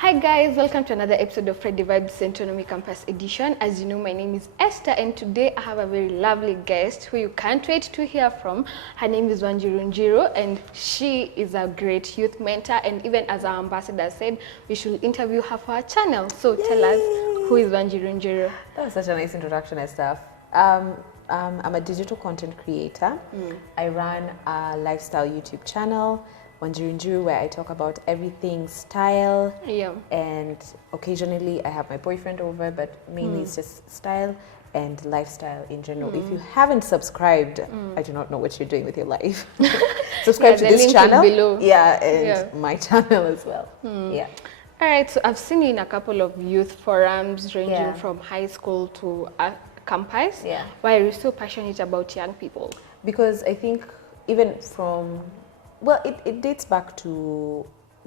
Hi guys, welcome to another episode of Friday Vibes Centonomy Campus Edition. As you know, my name is Esther and today I have a very lovely guest who you can't wait to hear from. Her name is Wanjiru Njiru and she is a great youth mentor, and even as our ambassador said, we should interview her for our channel. So tell us, who is Wanjiru Njiru? That was such a nice introduction, Esther. I'm a digital content creator. I run a lifestyle YouTube channel, Wanjiru Njiru, where I talk about everything style, and occasionally I have my boyfriend over, but mainly it's just style and lifestyle in general. If you haven't subscribed, I do not know what you're doing with your life. Subscribe to this channel, and my channel as well. All right, so I've seen you in a couple of youth forums ranging from high school to campus. Why are you so passionate about young people? Because I think even from, well, it dates back to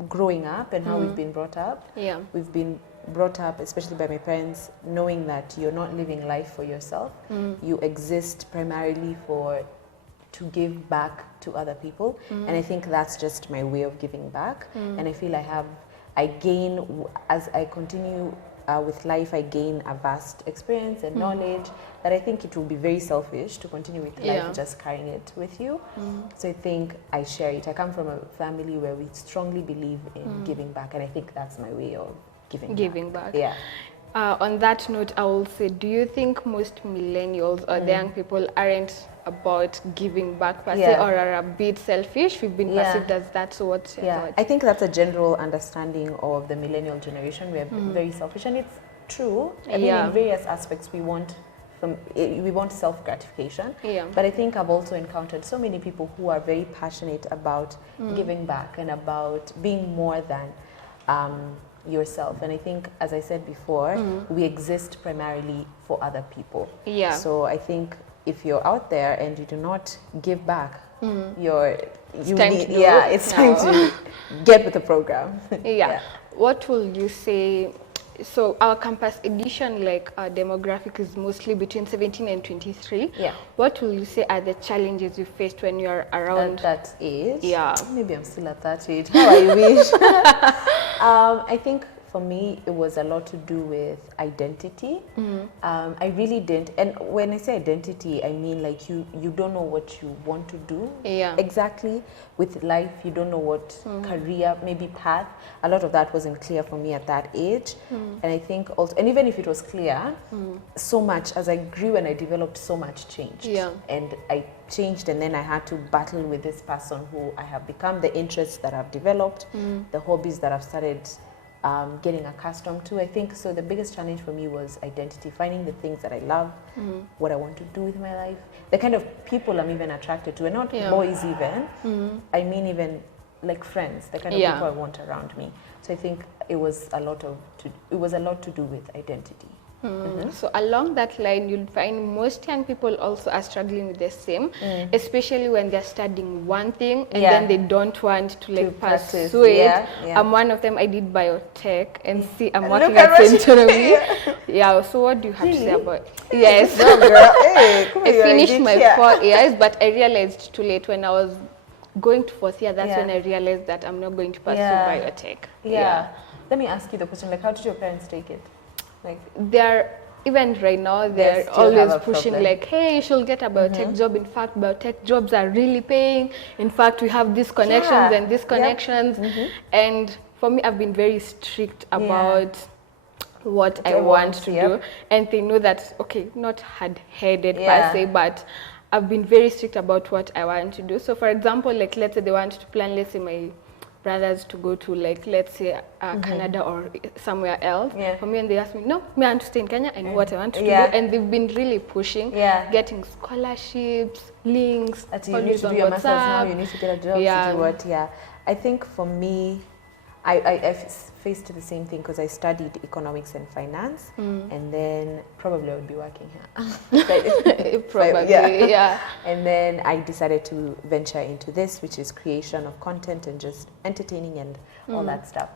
growing up and how we've been brought up. We've been brought up, especially by my parents, knowing that you're not living life for yourself. You exist primarily to give back to other people. And I think that's just my way of giving back. And I feel I gain, as I continue with life, I gain a vast experience and knowledge that I think it will be very selfish to continue with life just carrying it with you. So I think I share it. I come from a family where we strongly believe in giving back, and I think that's my way of giving back. On that note, I will say, do you think most millennials or the young people aren't about giving back per se, or are a bit selfish? We've been perceived as that, so what's your thought? I think that's a general understanding of the millennial generation. We're very selfish, and it's true. I mean, in various aspects, we want self-gratification, but I think I've also encountered so many people who are very passionate about giving back and about being more than yourself. And I think, as I said before, we exist primarily for other people. So I think if you're out there and you do not give back, it's time to get with the program. What will you say? So our campus edition, like our demographic, is mostly between 17 and 23. What will you say are the challenges you faced when you're around that age? Maybe I'm still at that age. How I wish. I think for me, it was a lot to do with identity. I really didn't, and when I say identity, I mean like you don't know what you want to do exactly with life. You don't know what career, maybe path. A lot of that wasn't clear for me at that age. And I think also, and even if it was clear, so much as I grew and I developed, so much changed. And I changed, and then I had to battle with this person who I have become, the interests that I've developed, the hobbies that I've started getting accustomed to. I think so the biggest challenge for me was identity, finding the things that I love, what I want to do with my life, the kind of people I'm even attracted to, and not boys even, I mean even like friends, the kind of people I want around me. So I think it was a lot to do with identity. So along that line, you'll find most young people also are struggling with the same, especially when they're studying one thing and then they don't want to pursue it. I'm one of them. I did biotech, and see, I'm working at Centonomy. So what do you have to say about it? Yes, I finished my 4 years, but I realized too late when I was going to 4th year. That's when I realized that I'm not going to pursue biotech. Let me ask you the question, like, how did your parents take it? Like, they're even right now, they're always pushing like, hey, you should get a biotech job. In fact, biotech jobs are really paying. In fact, we have these connections and these connections. And for me, I've been very strict about what I want to do. And they know that, okay, not hard-headed per se, but I've been very strict about what I want to do. So for example, like, let's say they want to plan, let's say my brothers to go to, like, let's say Canada or somewhere else. For me, and they ask me, no, me I want to stay in Kenya. I know what I want to do, and they've been really pushing, getting scholarships, links. You need to do your masters now. You need to get a job to do what. I think for me, I faced the same thing because I studied economics and finance, and then probably I would be working here. Probably, And then I decided to venture into this, which is creation of content and just entertaining and all that stuff.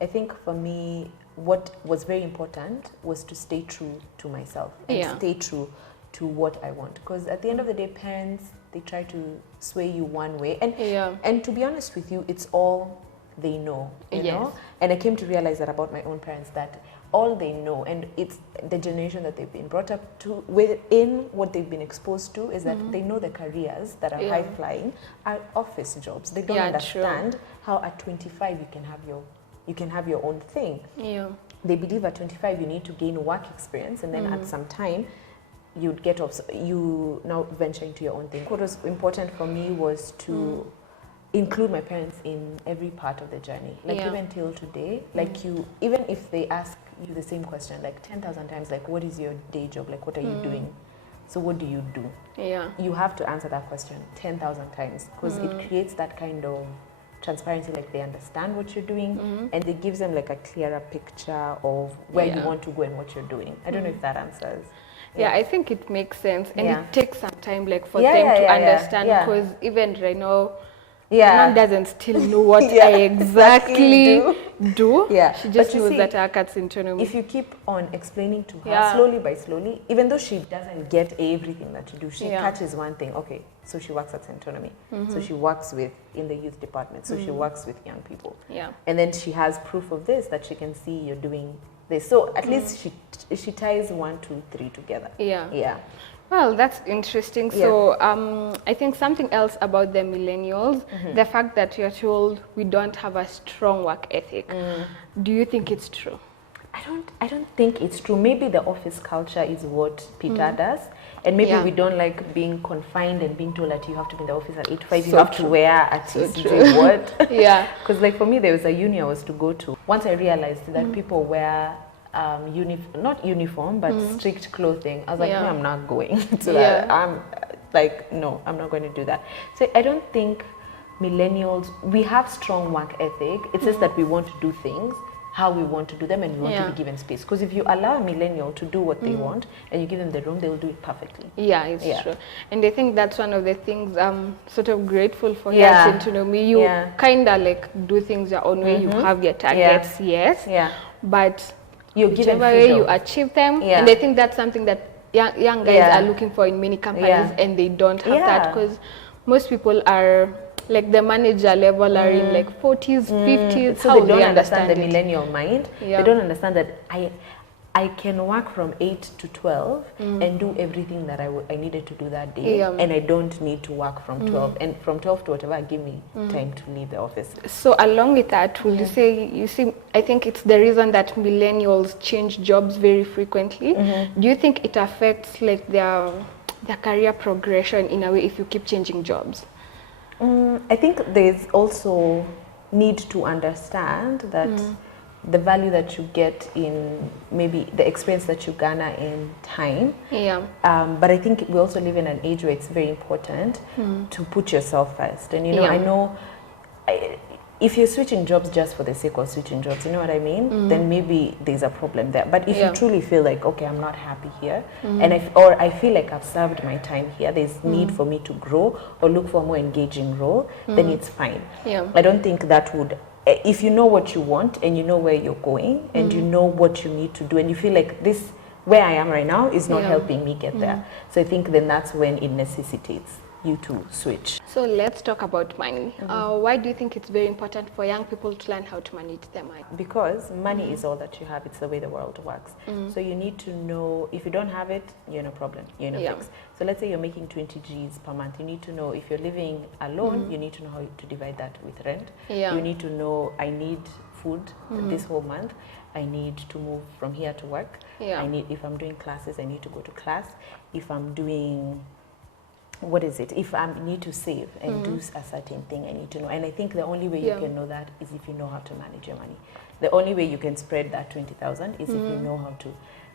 I think for me, what was very important was to stay true to myself and stay true to what I want. Because at the end of the day, parents, they try to sway you one way. And to be honest with you, it's all they know, you know? And I came to realize that about my own parents, that all they know, and it's the generation that they've been brought up to, within what they've been exposed to, is that they know the careers that are high-flying are office jobs. They don't understand how at 25 you can have your own thing. They believe at 25 you need to gain work experience, and then at some time you'd get off, you now venture into your own thing. What was important for me was to include my parents in every part of the journey, like even till today, like even if they ask you the same question like 10,000 times, like what is your day job, like what are you doing, so what do you do, you have to answer that question 10,000 times, because it creates that kind of transparency, like they understand what you're doing, and it gives them like a clearer picture of where you want to go and what you're doing. I don't know if that answers. I think it makes sense, and it takes some time like for them to understand, because even right now mom doesn't still know what I exactly do. She just knows that I cut Centonomy. If you keep on explaining to her slowly by slowly, even though she doesn't get everything that you do, she catches one thing. Okay, so she works at Centonomy. So she works in the youth department. So she works with young people. And then she has proof of this, that she can see you're doing this. So at least she ties 1, 2, 3 together. Well, that's interesting. So I think something else about the millennials, the fact that you're told we don't have a strong work ethic. Do you think it's true? I don't think it's true. Maybe the office culture is what Peter does. And maybe we don't like being confined and being told that you have to be in the office at 8 to 5, you have to wear a TCG what? Because like for me, there was a uni I was to go to. Once I realized that people wear not uniform, but strict clothing, I was like, no, I'm not going to that. I'm like, no, I'm not going to do that. So I don't think millennials, we have strong work ethic. It's just that we want to do things how we want to do them, and we want to be given space. Because if you allow a millennial to do what they want and you give them the room, they will do it perfectly. It's true. And I think that's one of the things I'm sort of grateful for here at Centonomy. You kind of like do things your own way. You have your targets, but whichever way you achieve them. And I think that's something that young guys are looking for in many companies, and they don't have that, because most people are like the manager level are in like 40s, 50s. So they don't understand the millennial mind. They don't understand that I can work from 8 to 12 and do everything that I needed to do that day, and I don't need to work from 12, and from 12 to whatever, give me time to leave the office. So along with that, will you say, you see, I think it's the reason that millennials change jobs very frequently. Do you think it affects like their career progression in a way if you keep changing jobs? I think there's also need to understand that the value that you get in maybe the experience that you garner in time. But I think we also live in an age where it's very important to put yourself first. And you know, I know if you're switching jobs just for the sake of switching jobs, you know what I mean? Then maybe there's a problem there. But if you truly feel like, okay, I'm not happy here, and I feel like I've served my time here, there's need for me to grow or look for a more engaging role, then it's fine. I don't think that would, if you know what you want and you know where you're going and you know what you need to do, and you feel like this, where I am right now is not helping me get there. So I think then that's when it necessitates you to switch. So let's talk about money. Why do you think it's very important for young people to learn how to manage their money? Because money is all that you have. It's the way the world works. So you need to know, if you don't have it, you're no problem, you're no fix. So let's say you're making 20 Gs per month. You need to know, if you're living alone, you need to know how to divide that with rent. You need to know, I need food this whole month. I need to move from here to work. I need, if I'm doing classes, I need to go to class. If I'm doing, what is it? If I need to save and do a certain thing, I need to know. And I think the only way you can know that is if you know how to manage your money. The only way you can spread that 20,000 is if you know how to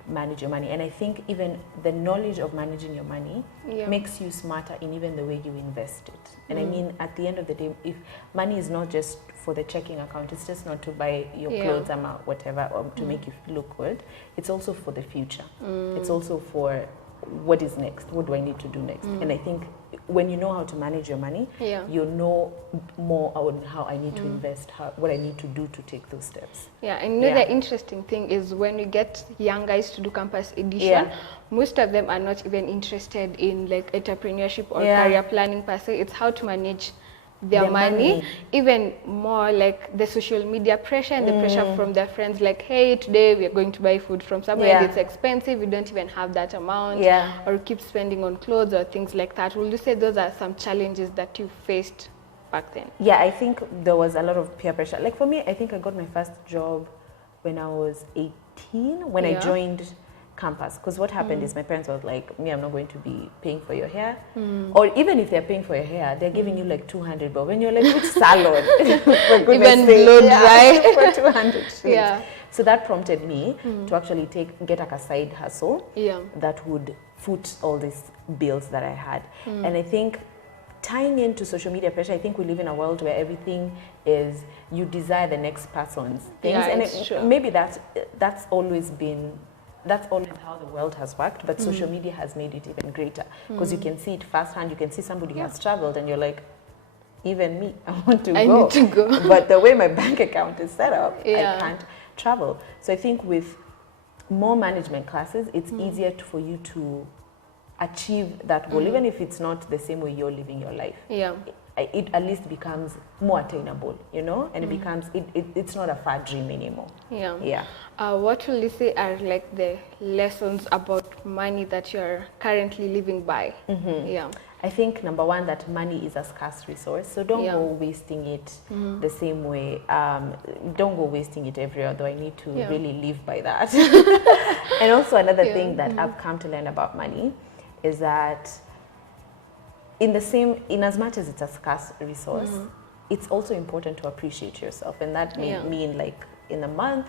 manage your money. And I think even the knowledge of managing your money makes you smarter in even the way you invest it. And I mean, at the end of the day, if money is not just for the checking account, it's just not to buy your clothes or whatever, or to make you look good. It's also for the future. It's also for what is next, what do I need to do next. And I think when you know how to manage your money, you know more on how I need to invest, what I need to do to take those steps. And the interesting thing is when we get young guys to do campus edition, most of them are not even interested in like entrepreneurship or career planning per se. It's how to manage their money, even more like the social media pressure and the pressure from their friends, like, hey, today we are going to buy food from somewhere, it's expensive, we don't even have that amount, or keep spending on clothes or things like that. Will you say those are some challenges that you faced back then? Yeah, I think there was a lot of peer pressure. Like for me, I think I got my first job when I was 18, when I joined campus, because what happened is my parents was like, me, I'm not going to be paying for your hair, or even if they're paying for your hair, they're giving you like 200, but when you're like, which salon? For even blood, right? For 200 shillings. So that prompted me to actually get like a side hustle that would foot all these bills that I had. And I think tying into social media pressure, I think we live in a world where everything is, you desire the next person's things, and maybe that's always how the world has worked, but social media has made it even greater, because you can see it firsthand. You can see somebody has traveled and you're like, even me, I need to go. But the way my bank account is set up, I can't travel. So I think with more management classes, it's easier for you to achieve that goal, even if it's not the same way you're living your life. It at least becomes more attainable, you know, and it becomes, it's not a far dream anymore. What will you say are like the lessons about money that you're currently living by? I think number one, that money is a scarce resource, so don't go wasting it the same way. Don't go wasting it everywhere, though I need to really live by that. And also another thing that I've come to learn about money is that in as much as it's a scarce resource, it's also important to appreciate yourself, and that may mean like in a month,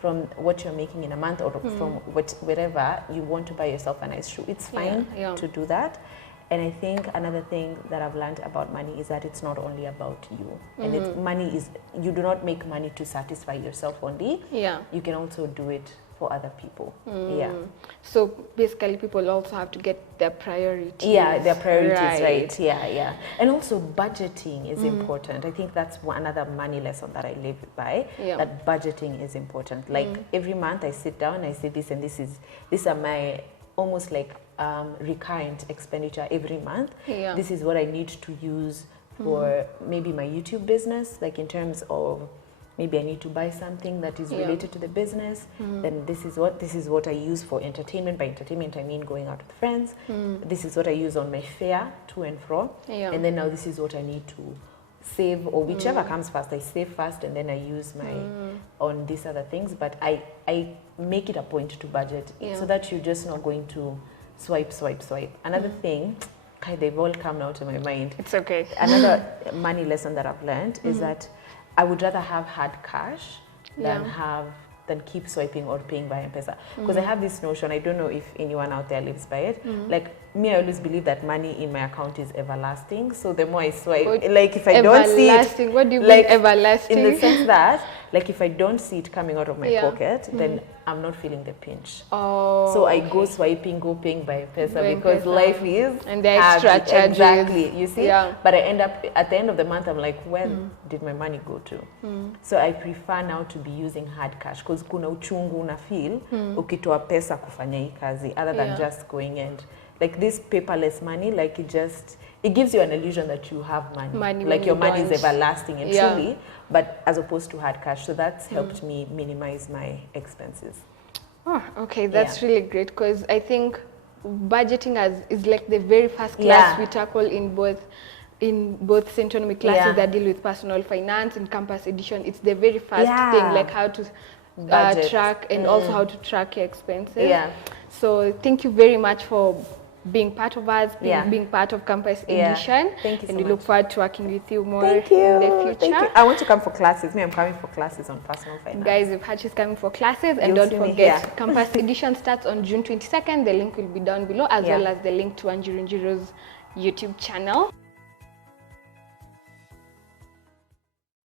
from what you're making in a month, or from wherever you want to buy yourself a nice shoe. It's fine to do that. And I think another thing that I've learned about money is that it's not only about you. And money is, you do not make money to satisfy yourself only. You can also do it for other people. So basically people also have to get their priorities. Their priorities right. And also budgeting is important. I think that's another money lesson that I live by, that budgeting is important. Like every month I sit down, I say this and these are my almost like recurrent expenditure every month. This is what I need to use for maybe my YouTube business, like in terms of maybe I need to buy something that is related to the business, then this is what I use for entertainment. By entertainment I mean going out with friends. This is what I use on my fare to and fro. And then now this is what I need to save, or whichever comes first. I save first and then I use my on these other things, but I make it a point to budget so that you're just not going to swipe. Another thing, they've all come now to my mind. It's okay. Another money lesson that I've learned is that I would rather have hard cash than keep swiping or paying by M-Pesa. Because I have this notion, I don't know if anyone out there lives by it, like me, I always believe that money in my account is everlasting. So the more I swipe, like if I don't see it, what do you like, mean everlasting? In the sense that, like if I don't see it coming out of my pocket, then I'm not feeling the pinch. So I go swiping, go paying by M-Pesa because life is and the extra charges. Exactly, you see? But I end up, at the end of the month, I'm like, where did my money go to? So I prefer now to be using hard cash, because kuna uchungu una feel ukitoa pesa kufanya hii kazi, other than just going and like this paperless money, like it gives you an illusion that you have money like your money is everlasting and truly, but as opposed to hard cash. So that's helped me minimize my expenses. Okay, that's really great, because I think budgeting is like the very first class we tackle in both Centonomy classes that deal with personal finance. In campus edition, it's the very first thing, like how to track and also how to track your expenses. So thank you very much for being part of us, being part of campus edition. Thank you so much. We look forward to working with you more in the future. Thank you. I want to come for classes. Me, I'm coming for classes on personal finance. Guys, if Hachi's coming for classes, and don't forget, campus edition starts on June 22nd. The link will be down below, as well as the link to Wanjiru Njiru's YouTube channel.